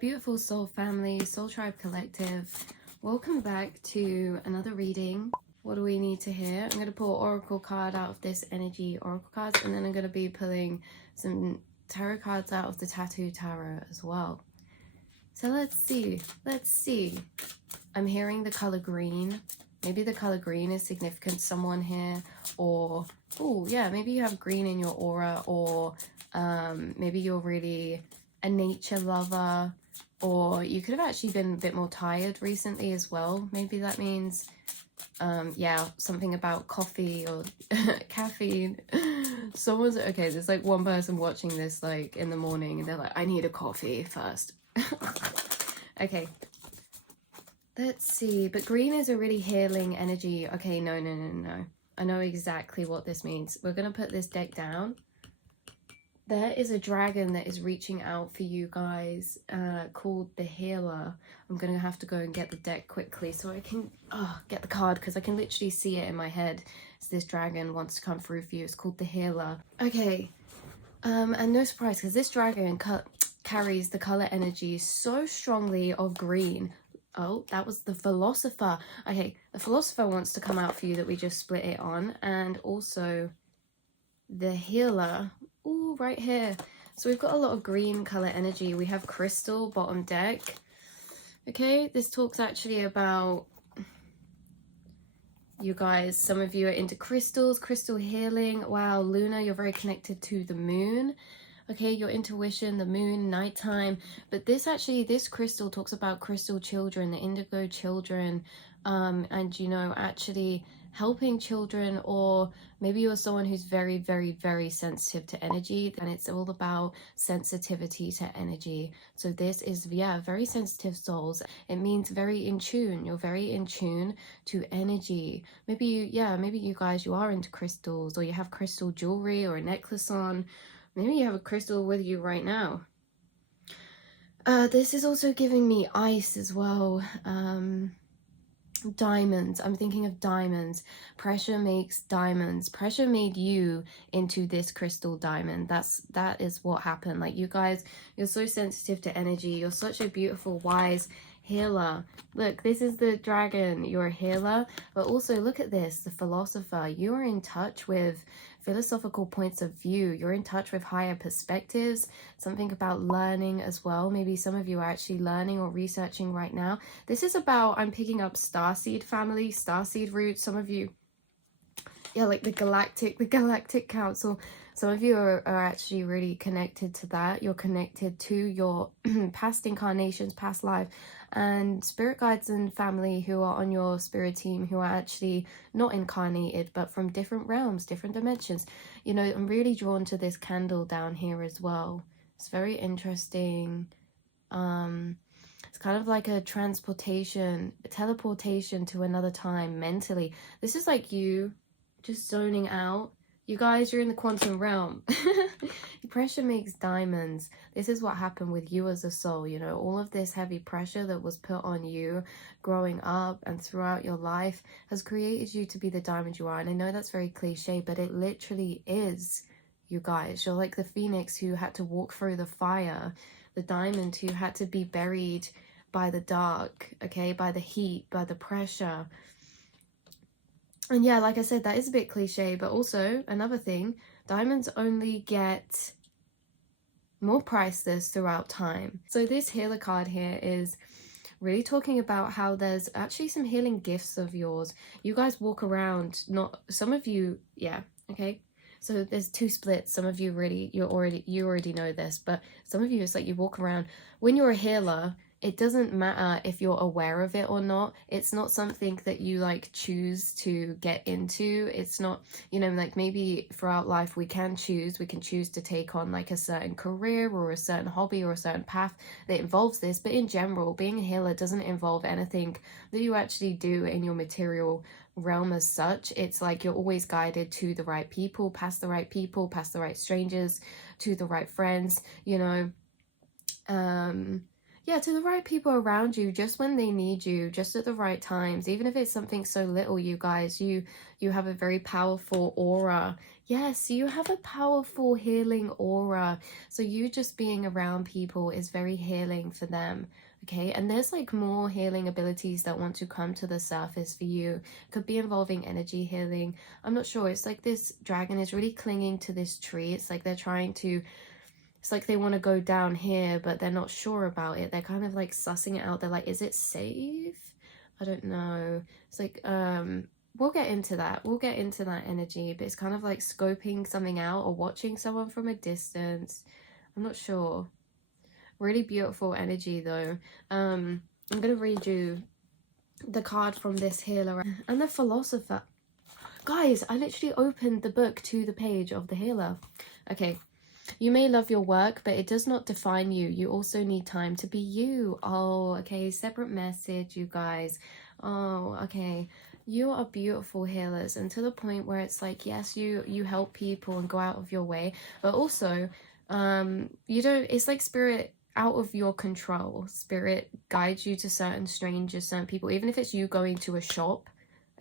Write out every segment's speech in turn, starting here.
beautiful soul family, soul tribe collective, welcome back to another reading. What do we need to hear? I'm going to pull oracle card out of this energy oracle cards, and then I'm going to be pulling some tarot cards out of the tattoo tarot as well. So let's see. I'm hearing the color green. Maybe the color green is significant to someone here, or oh yeah, maybe you have green in your aura, or maybe you're really a nature lover, or you could have actually been a bit more tired recently as well. Maybe that means yeah, something about coffee or caffeine. Someone's okay, there's like one person watching this like in the morning and they're like, I need a coffee first. Okay, let's see. But green is a really healing energy. Okay, no, I know exactly what this means. We're gonna put this deck down. There is a dragon that is reaching out for you guys, called the Healer. I'm gonna have to go and get the deck quickly so I can get the card, because I can literally see it in my head. It's this dragon wants to come through for you. It's called the Healer. Okay, and no surprise, because this dragon carries the color energy so strongly of green. Oh, that was the Philosopher. Okay, the Philosopher wants to come out for you that we just split it on, and also the Healer. Ooh, right here. So we've got a lot of green color energy. We have crystal bottom deck. Okay, this talks actually about you guys. Some of you are into crystals, crystal healing. Wow, Luna, you're very connected to the moon. Okay, your intuition, the moon, nighttime. But this crystal talks about crystal children, the indigo children, and you know, actually helping children, or maybe you're someone who's very, very, very sensitive to energy, and it's all about sensitivity to energy. So this is, yeah, very sensitive souls. It means very in tune. You're very in tune to energy. Maybe you guys, you are into crystals, or you have crystal jewelry or a necklace on. Maybe you have a crystal with you right now. This is also giving me ice as well. Diamonds. I'm thinking of diamonds. Pressure makes diamonds. Pressure made you into this crystal diamond. That is what happened. Like, you guys, you're so sensitive to energy. You're such a beautiful, wise healer. Look, this is the dragon. You're a healer. But also, look at this, the Philosopher. You are in touch with philosophical points of view. You're in touch with higher perspectives, something about learning as well. Maybe some of you are actually learning or researching right now. This is about, I'm picking up starseed family, starseed roots. Some of you, yeah, like the galactic council. Some of you are actually really connected to that. You're connected to your past incarnations, past life, and spirit guides and family who are on your spirit team, who are actually not incarnated, but from different realms, different dimensions. You know, I'm really drawn to this candle down here as well. It's very interesting. It's kind of like a teleportation to another time mentally. This is like you just zoning out. You guys, you're in the quantum realm. Pressure makes diamonds. This is what happened with you as a soul. You know, all of this heavy pressure that was put on you growing up and throughout your life has created you to be the diamond you are. And I know that's very cliche, but it literally is, you guys. You're like the phoenix who had to walk through the fire, the diamond who had to be buried by the dark, okay, by the heat, by the pressure. And yeah, like I said, that is a bit cliche, but also another thing, diamonds only get more priceless throughout time. So this healer card here is really talking about how there's actually some healing gifts of yours. You guys walk around, some of you, yeah, okay. So there's two splits. Some of you you already know this, but some of you, it's like you walk around. When you're a healer, it doesn't matter if you're aware of it or not. It's not something that you like choose to get into. It's not, you know, like maybe throughout life we can choose to take on like a certain career or a certain hobby or a certain path that involves this. But in general, being a healer doesn't involve anything that you actually do in your material realm as such. It's like you're always guided to the right people, past the right strangers, to the right friends, you know. yeah, to the right people around you, just when they need you, just at the right times. Even if it's something so little, you guys, you have a very powerful aura. Yes, you have a powerful healing aura. So you just being around people is very healing for them. Okay, and there's like more healing abilities that want to come to the surface for you. Could be involving energy healing. I'm not sure. It's like this dragon is really clinging to this tree. It's like they're trying to, it's like they want to go down here, but they're not sure about it. They're kind of like sussing it out. They're like, is it safe? I don't know. It's like, we'll get into that. We'll get into that energy, but it's kind of like scoping something out or watching someone from a distance. I'm not sure. Really beautiful energy though. I'm gonna read you the card from this healer and the philosopher. Guys, I literally opened the book to the page of the healer. Okay. You may love your work, but it does not define you. You also need time to be you. Oh, okay. Separate message, you guys. Oh, okay. You are beautiful healers, and to the point where it's like, yes, you help people and go out of your way, but also, you don't. It's like spirit out of your control. Spirit guides you to certain strangers, certain people, even if it's you going to a shop.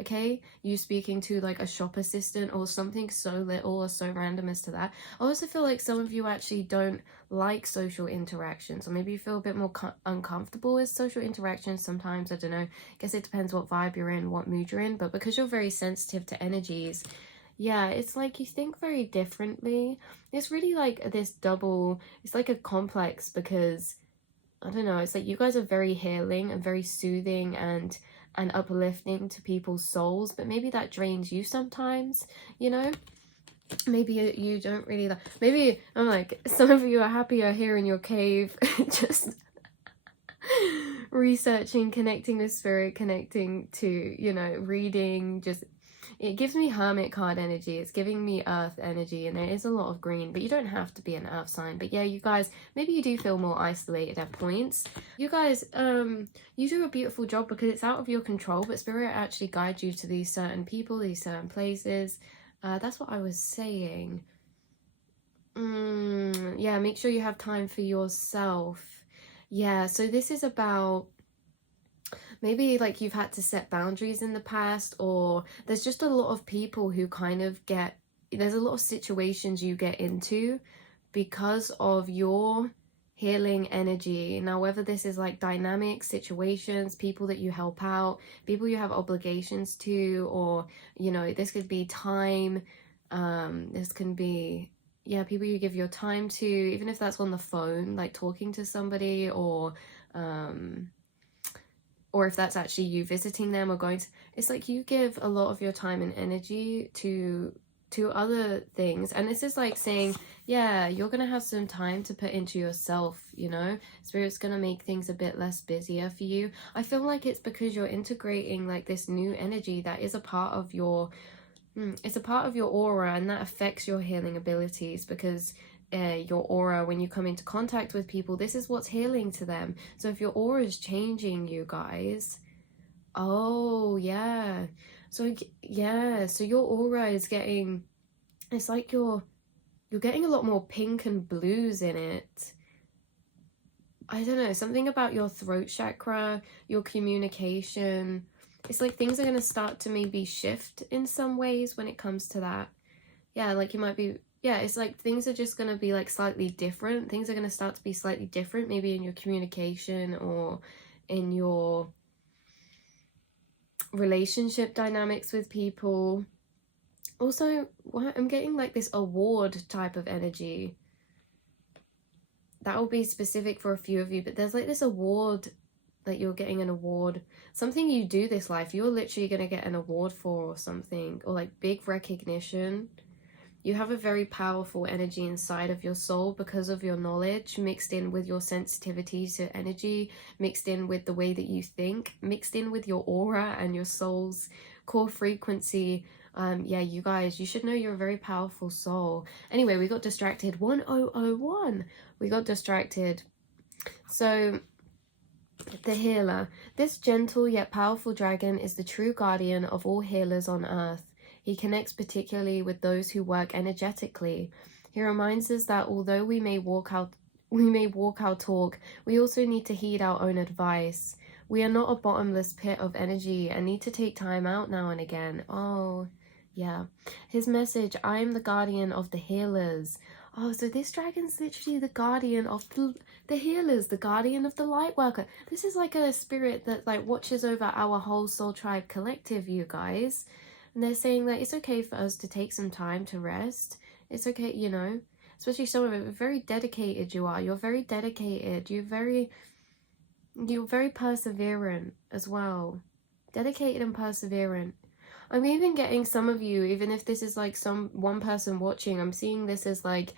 Okay, you speaking to like a shop assistant or something so little or so random as to that. I also feel like some of you actually don't like social interactions, or maybe you feel a bit more uncomfortable with social interactions sometimes. I don't know. I guess it depends what vibe you're in, what mood you're in, but because you're very sensitive to energies, yeah, it's like you think very differently. It's really like this double, it's like a complex because I don't know, it's like you guys are very healing and very soothing and uplifting to people's souls, but maybe that drains you sometimes, you know? Maybe you don't really like, maybe I'm like, some of you are happier here in your cave, just researching, connecting with spirit, connecting to, you know, reading, just, it gives me hermit card energy. It's giving me earth energy, and there is a lot of green, but you don't have to be an earth sign. But yeah, you guys, maybe you do feel more isolated at points. You guys, you do a beautiful job because it's out of your control, but spirit actually guides you to these certain people, these certain places. That's what I was saying. Yeah, make sure you have time for yourself. Yeah, so this is about maybe like you've had to set boundaries in the past, or there's just a lot of people who kind of get, there's a lot of situations you get into because of your healing energy. Now, whether this is like dynamic situations, people that you help out, people you have obligations to, or, you know, this could be time, this can be, yeah, people you give your time to, even if that's on the phone, like talking to somebody, or if that's actually you visiting them or going to, it's like you give a lot of your time and energy to other things, and this is like saying, yeah, you're gonna have some time to put into yourself, you know. Spirit's gonna make things a bit less busier for you. I feel like it's because you're integrating like this new energy that is a part of your it's a part of your aura, and that affects your healing abilities because your aura, when you come into contact with people, this is what's healing to them. So if your aura is changing, you guys, oh yeah, so yeah, so your aura is getting, it's like you're getting a lot more pink and blues in it. I don't know, something about your throat chakra, your communication, it's like things are going to start to maybe shift in some ways when it comes to that. Yeah, like you might be, yeah, it's like things are just going to be like slightly different. Things are going to start to be slightly different, maybe in your communication or in your relationship dynamics with people. Also, I'm getting like this award type of energy. That will be specific for a few of you, but there's like this award that you're getting an award. Something you do this life, you're literally going to get an award for or something, or like big recognition. You have a very powerful energy inside of your soul because of your knowledge, mixed in with your sensitivity to energy, mixed in with the way that you think, mixed in with your aura and your soul's core frequency. Yeah, you guys, you should know you're a very powerful soul. Anyway, we got distracted. 1001. We got distracted. So, the healer. This gentle yet powerful dragon is the true guardian of all healers on earth. He connects particularly with those who work energetically. He reminds us that although we may walk out We may walk our talk. We also need to heed our own advice. We are not a bottomless pit of energy and need to take time out now and again. Oh, yeah. His message, I am the guardian of the healers. Oh, so this dragon's literally the guardian of the healers, the guardian of the light worker. This is like a spirit that like watches over our whole soul tribe collective, you guys. And they're saying that it's okay for us to take some time to rest. It's okay, you know, especially some of it, very dedicated you are. You're very dedicated. You're very perseverant as well. Dedicated and perseverant. I'm even getting some of you, even if this is like one person watching, I'm seeing this as like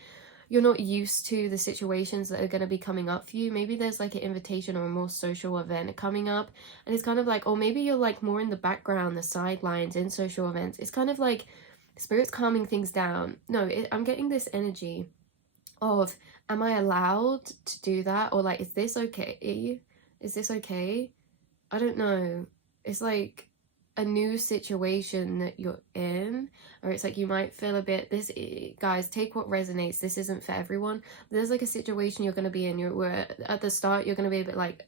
you're not used to the situations that are going to be coming up for you. Maybe there's like an invitation or a more social event coming up, and it's kind of like, or maybe you're like more in the background, the sidelines in social events. It's kind of like Spirit's calming things down. No, I'm getting this energy of, am I allowed to do that? Or like, is this okay? Is this okay? I don't know. It's like a new situation that you're in, or it's like you might feel a bit, this, guys, take what resonates. This isn't for everyone. There's like a situation you're going to be in, where at the start you're going to be a bit like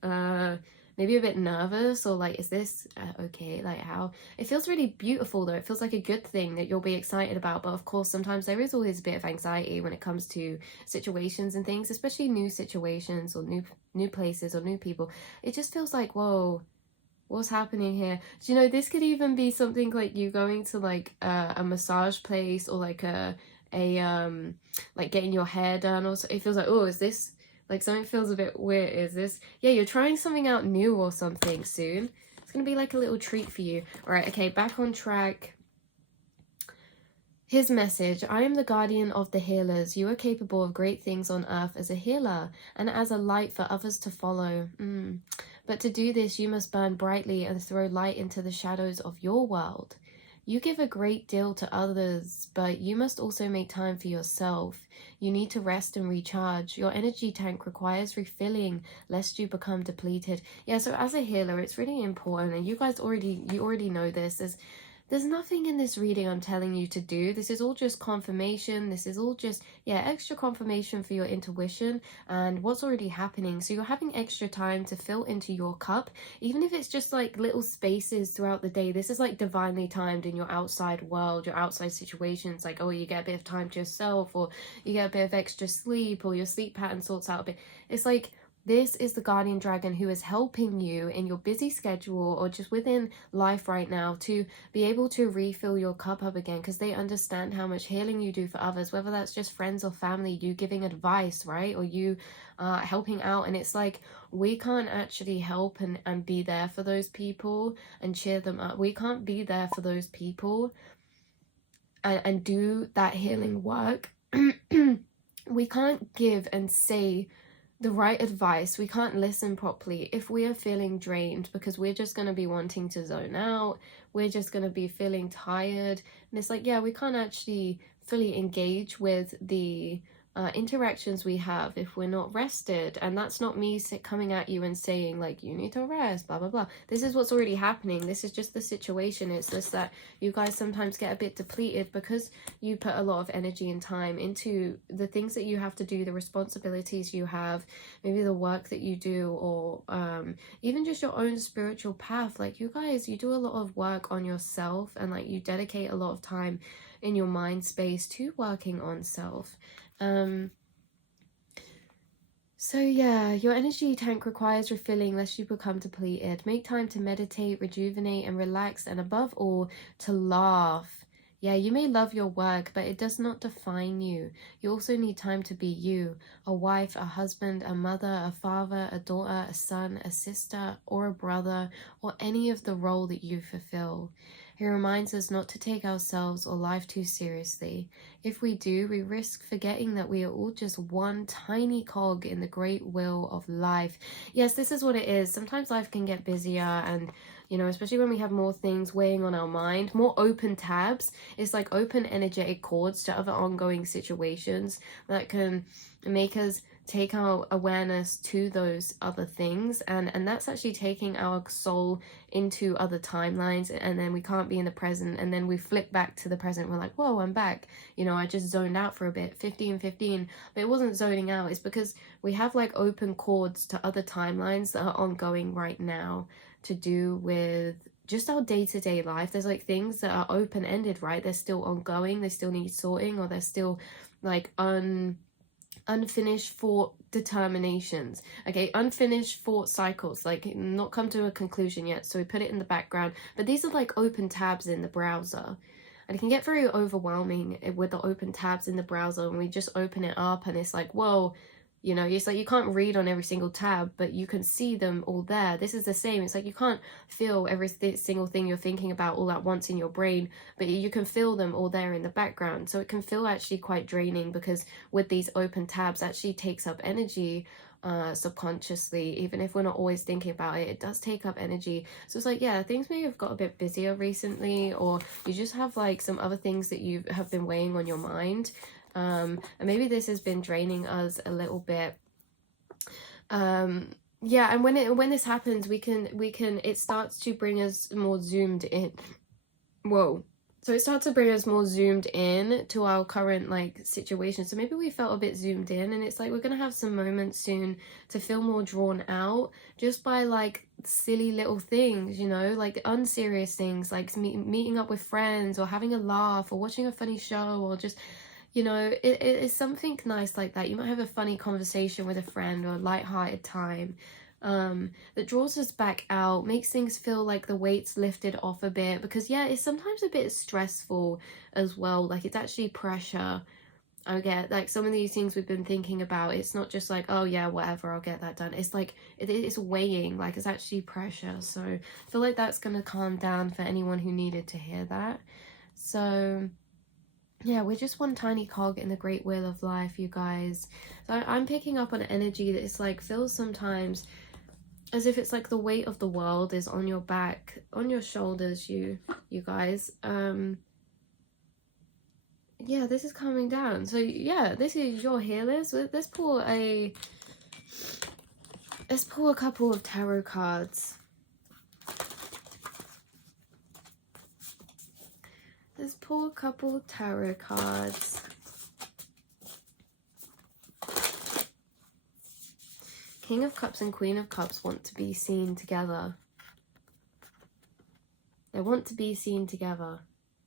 maybe a bit nervous, or like, is this okay? Like, how it feels really beautiful though. It feels like a good thing that you'll be excited about, but of course sometimes there is always a bit of anxiety when it comes to situations and things, especially new situations or new places or new people. It just feels like, whoa, what's happening here? Do you know, this could even be something like you going to like a massage place, or like a like getting your hair done, or so. It feels like, oh, is this like something feels a bit weird? Is this, yeah, you're trying something out new or something soon. It's gonna be like a little treat for you. All right, okay, back on track. His message, I am the guardian of the healers. You are capable of great things on earth as a healer and as a light for others to follow. But to do this, you must burn brightly and throw light into the shadows of your world. You give a great deal to others, but you must also make time for yourself. You need to rest and recharge. Your energy tank requires refilling, lest you become depleted. Yeah, so as a healer, it's really important, and you guys already know this. There's nothing in this reading I'm telling you to do. This is all just confirmation. This is all just, yeah, extra confirmation for your intuition and what's already happening. So you're having extra time to fill into your cup, even if it's just like little spaces throughout the day. This is like divinely timed in your outside world, your outside situations. Like, oh, you get a bit of time to yourself, or you get a bit of extra sleep, or your sleep pattern sorts out a bit. It's like, this is the guardian dragon who is helping you in your busy schedule or just within life right now to be able to refill your cup up again, because they understand how much healing you do for others, whether that's just friends or family, you giving advice, right? Or you helping out. And it's like, we can't actually help and be there for those people and cheer them up. We can't be there for those people and do that healing work. We can't give and say the right advice. We can't listen properly if we are feeling drained, because we're just going to be wanting to zone out. We're just going to be feeling tired. And it's like, yeah, we can't actually fully engage with the interactions we have if we're not rested. And that's not me coming at you and saying like, you need to rest, blah blah blah. This is what's already happening. This is just the situation. It's just that you guys sometimes get a bit depleted because you put a lot of energy and time into the things that you have to do, the responsibilities you have, maybe the work that you do, or even just your own spiritual path. Like, you guys, you do a lot of work on yourself, and like you dedicate a lot of time in your mind space to working on self. So yeah, your energy tank requires refilling lest you become depleted. Make time to meditate, rejuvenate, and relax, and above all, to laugh. Yeah, you may love your work, but it does not define you. You also need time to be you, a wife, a husband, a mother, a father, a daughter, a son, a sister, or a brother, or any of the role that you fulfill. He reminds us not to take ourselves or life too seriously. If we do, we risk forgetting that we are all just one tiny cog in the great wheel of life. Yes, this is what it is. Sometimes life can get busier, and you know, especially when we have more things weighing on our mind, more open tabs. It's like open energetic cords to other ongoing situations that can make us take our awareness to those other things, and that's actually taking our soul into other timelines, and then we can't be in the present, and then we flip back to the present. We're like, whoa, I'm back, you know, I just zoned out for a bit, 15, but it wasn't zoning out. It's because we have like open cords to other timelines that are ongoing right now, to do with just our day-to-day life. There's like things that are open-ended, right? They're still ongoing, they still need sorting, or they're still like unfinished thought determinations, okay, unfinished thought cycles, like not come to a conclusion yet, so we put it in the background. But these are like open tabs in the browser, and it can get very overwhelming with the open tabs in the browser, and we just open it up and it's like, whoa, you know, it's like you can't read on every single tab, but you can see them all there. This is the same. It's like you can't feel every single thing you're thinking about all at once in your brain, but you can feel them all there in the background. So it can feel actually quite draining, because with these open tabs actually takes up energy subconsciously. Even if we're not always thinking about it, it does take up energy. So it's like, yeah, things may have got a bit busier recently, or you just have like some other things that you have been weighing on your mind. And maybe this has been draining us a little bit. Yeah, and when this happens, we can it starts to bring us more zoomed in. Whoa. So it starts to bring us more zoomed in to our current like situation. So maybe we felt a bit zoomed in, and it's like we're gonna have some moments soon to feel more drawn out, just by like silly little things, you know, like unserious things, like meeting up with friends, or having a laugh, or watching a funny show, or just, you know, it's something nice like that. You might have a funny conversation with a friend, or a light-hearted time that draws us back out, makes things feel like the weight's lifted off a bit. Because yeah, it's sometimes a bit stressful as well, like it's actually pressure. I get like some of these things we've been thinking about, it's not just like, oh yeah, whatever, I'll get that done. It's like it's weighing, like it's actually pressure. So I feel like that's gonna calm down for anyone who needed to hear that. So yeah, we're just one tiny cog in the great wheel of life, you guys. So I'm picking up on energy that is like, feels sometimes as if it's like the weight of the world is on your back, on your shoulders, you guys. Yeah, this is coming down. So yeah, this is your healers. Let's pull a couple of tarot cards. Let's pull a couple tarot cards. King of Cups and Queen of Cups want to be seen together. They want to be seen together.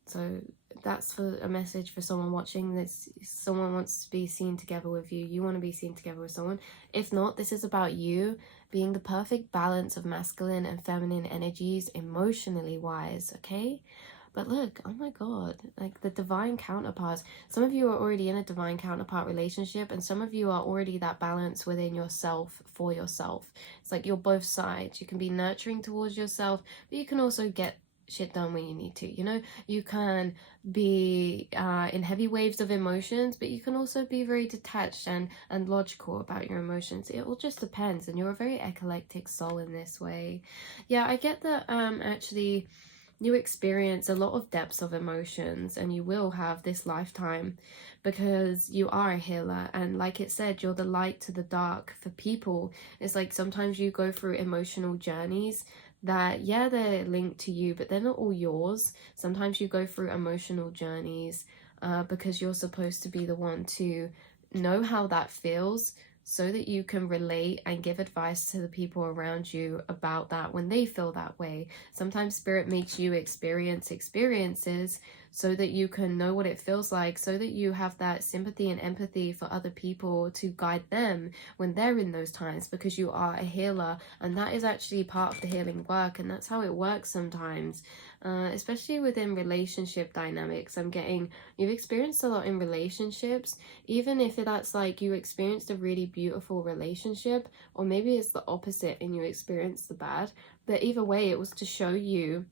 So that's for a message for someone watching this. Someone wants to be seen together with you. You want to be seen together with someone. If not, this is about you being the perfect balance of masculine and feminine energies emotionally wise, okay? But look, oh my god, like the divine counterparts. Some of you are already in a divine counterpart relationship, and some of you are already that balance within yourself for yourself. It's like you're both sides. You can be nurturing towards yourself, but you can also get shit done when you need to, you know. You can be in heavy waves of emotions, but you can also be very detached and logical about your emotions. It all just depends, and you're a very eclectic soul in this way. Yeah, I get that actually you experience a lot of depths of emotions, and you will have this lifetime, because you are a healer, and like it said, you're the light to the dark for people. It's like sometimes you go through emotional journeys that, yeah, they're linked to you, but they're not all yours. Sometimes you go through emotional journeys because you're supposed to be the one to know how that feels, so that you can relate and give advice to the people around you about that when they feel that way. Sometimes spirit makes you experience experiences so that you can know what it feels like, so that you have that sympathy and empathy for other people to guide them when they're in those times, because you are a healer, and that is actually part of the healing work, and that's how it works sometimes. Especially within relationship dynamics, I'm getting you've experienced a lot in relationships, even if that's like you experienced a really beautiful relationship, or maybe it's the opposite and you experienced the bad, but either way it was to show you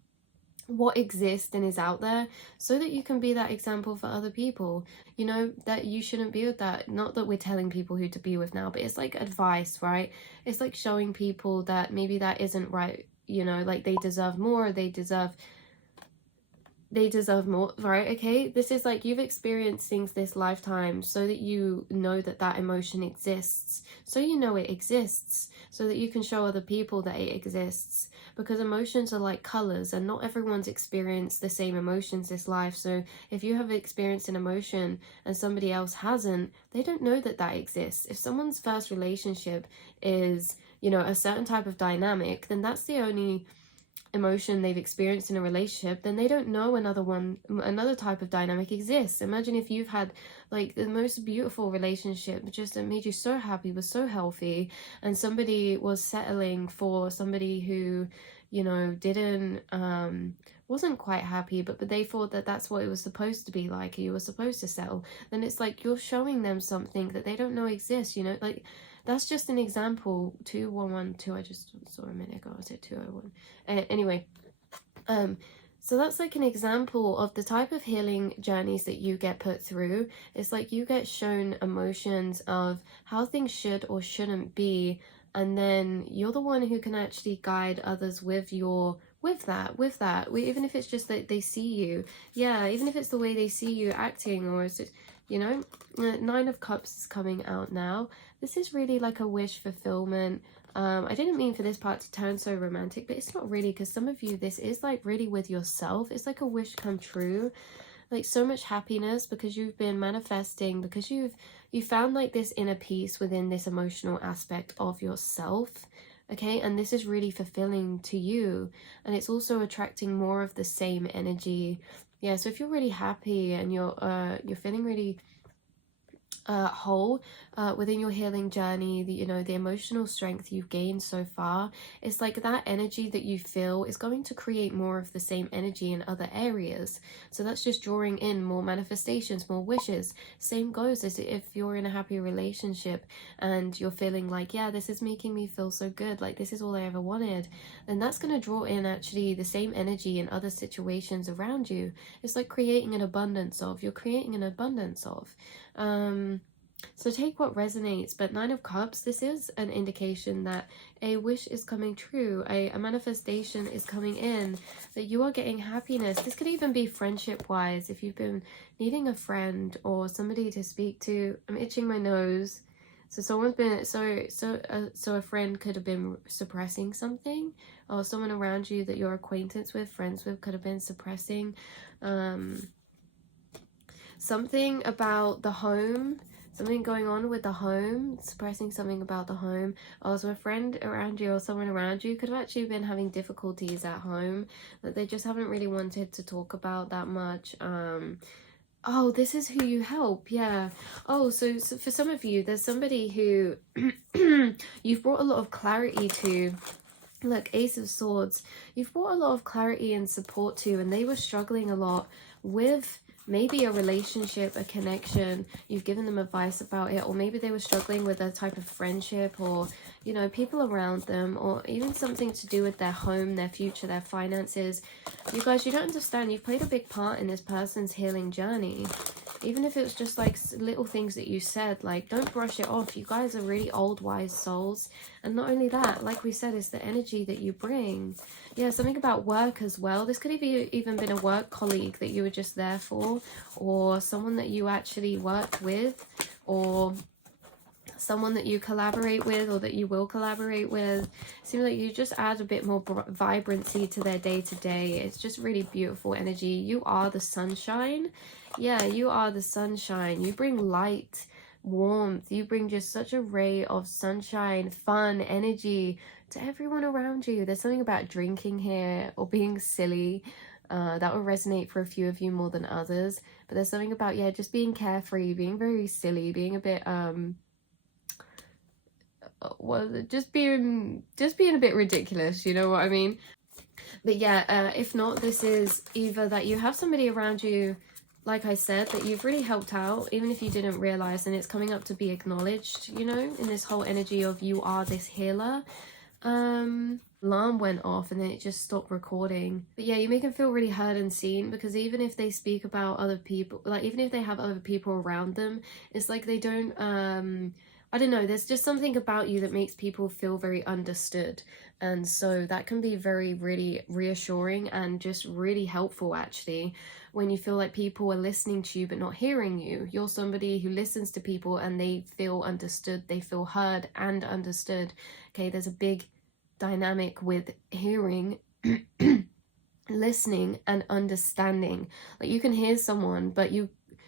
what exists and is out there, so that you can be that example for other people, you know, that you shouldn't be with that. Not that we're telling people who to be with now, but it's like advice, right? It's like showing people that maybe that isn't right, you know, like they deserve more, they deserve they deserve more, right? Okay, this is like you've experienced things this lifetime so that you know that that emotion exists, so you know it exists, so that you can show other people that it exists, because emotions are like colors and not everyone's experienced the same emotions this life. So if you have experienced an emotion and somebody else hasn't, they don't know that that exists. If someone's first relationship is, you know, a certain type of dynamic, then that's the only emotion they've experienced in a relationship, then they don't know another type of dynamic exists. Imagine if you've had like the most beautiful relationship just that made you so happy, was so healthy, and somebody was settling for somebody who, you know, didn't wasn't quite happy, but they thought that that's what it was supposed to be like, you were supposed to settle. Then it's like you're showing them something that they don't know exists, you know. Like that's just an example. 2112, I just saw a minute ago, I said 201. Anyway, so that's like an example of the type of healing journeys that you get put through. It's like you get shown emotions of how things should or shouldn't be, and then you're the one who can actually guide others with that, even if it's just that they see you, yeah, even if it's the way they see you acting, or it's just, you know, Nine of Cups is coming out now. This is really like a wish fulfillment. I didn't mean for this part to turn so romantic, but it's not really, because some of you, this is like really with yourself. It's like a wish come true, like so much happiness because you've been manifesting, because you found like this inner peace within this emotional aspect of yourself. Okay, and this is really fulfilling to you, and it's also attracting more of the same energy. Yeah, so if you're really happy and you're feeling really whole within your healing journey, the, you know, the emotional strength you've gained so far, it's like that energy that you feel is going to create more of the same energy in other areas. So that's just drawing in more manifestations, more wishes. Same goes as if you're in a happy relationship and you're feeling like, yeah, this is making me feel so good, like this is all I ever wanted, then that's going to draw in actually the same energy in other situations around you. It's like creating an abundance of, you're creating an abundance of. So take what resonates. But Nine of Cups, this is an indication that a wish is coming true, a manifestation is coming in, that you are getting happiness. This could even be friendship wise, if you've been needing a friend or somebody to speak to. I'm itching my nose. So someone's been so a friend could have been suppressing something, or someone around you that you're acquaintance with, friends with, could have been suppressing something about the home, something going on with the home, suppressing something about the home. Also, a friend around you or someone around you could have actually been having difficulties at home that they just haven't really wanted to talk about that much. Oh, this is who you help, yeah. Oh, so for some of you, there's somebody who you've brought a lot of clarity to. Look, Ace of Swords, you've brought a lot of clarity and support to, and they were struggling a lot with maybe a relationship, a connection. You've given them advice about it, or maybe they were struggling with a type of friendship, or, you know, people around them, or even something to do with their home, their future, their finances. You guys, you don't understand, you've played a big part in this person's healing journey. Even if it was just like little things that you said, like, don't brush it off. You guys are really old, wise souls. And not only that, like we said, it's the energy that you bring. Yeah, something about work as well. This could have even been a work colleague that you were just there for, or someone that you actually work with, or someone that you collaborate with, or that you will collaborate with. It seems like you just add a bit more vibrancy to their day-to-day. It's just really beautiful energy. You are the sunshine. Yeah, you are the sunshine. You bring light, warmth. You bring just such a ray of sunshine, fun, energy to everyone around you. There's something about drinking here or being silly that will resonate for a few of you more than others. But there's something about, yeah, just being carefree, being very silly, being a bit well, just being a bit ridiculous, you know what I mean? But yeah, if not, this is either that you have somebody around you, like I said, that you've really helped out, even if you didn't realize, and it's coming up to be acknowledged, you know, in this whole energy of you are this healer. Alarm went off and then it just stopped recording. But yeah, you make them feel really heard and seen, because even if they speak about other people, like even if they have other people around them, it's like they don't I don't know, there's just something about you that makes people feel very understood. And so that can be very, really reassuring and just really helpful, actually, when you feel like people are listening to you but not hearing you. You're somebody who listens to people and they feel understood, they feel heard and understood. Okay, there's a big dynamic with hearing, listening, and understanding. Like, you can hear someone, but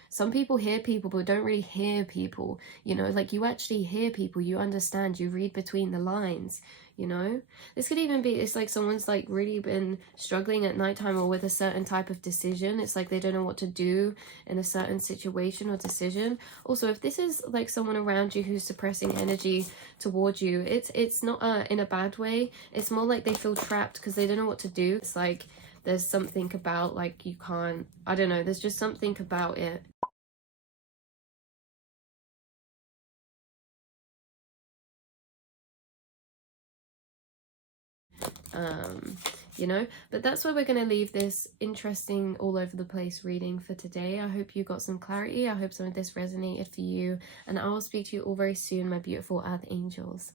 some people hear people but don't really hear people, you know, like you actually hear people, you understand, you read between the lines, you know. This could even be, it's like someone's like really been struggling at nighttime or with a certain type of decision. It's like they don't know what to do in a certain situation or decision. Also, if this is like someone around you who's suppressing energy towards you, it's not in a bad way. It's more like they feel trapped because they don't know what to do. It's like there's something about, like, you can't, I don't know, there's just something about it. Um, you know, but that's where we're going to leave this interesting all over the place reading for today. I hope you got some clarity. I hope some of this resonated for you, and I will speak to you all very soon, my beautiful earth angels.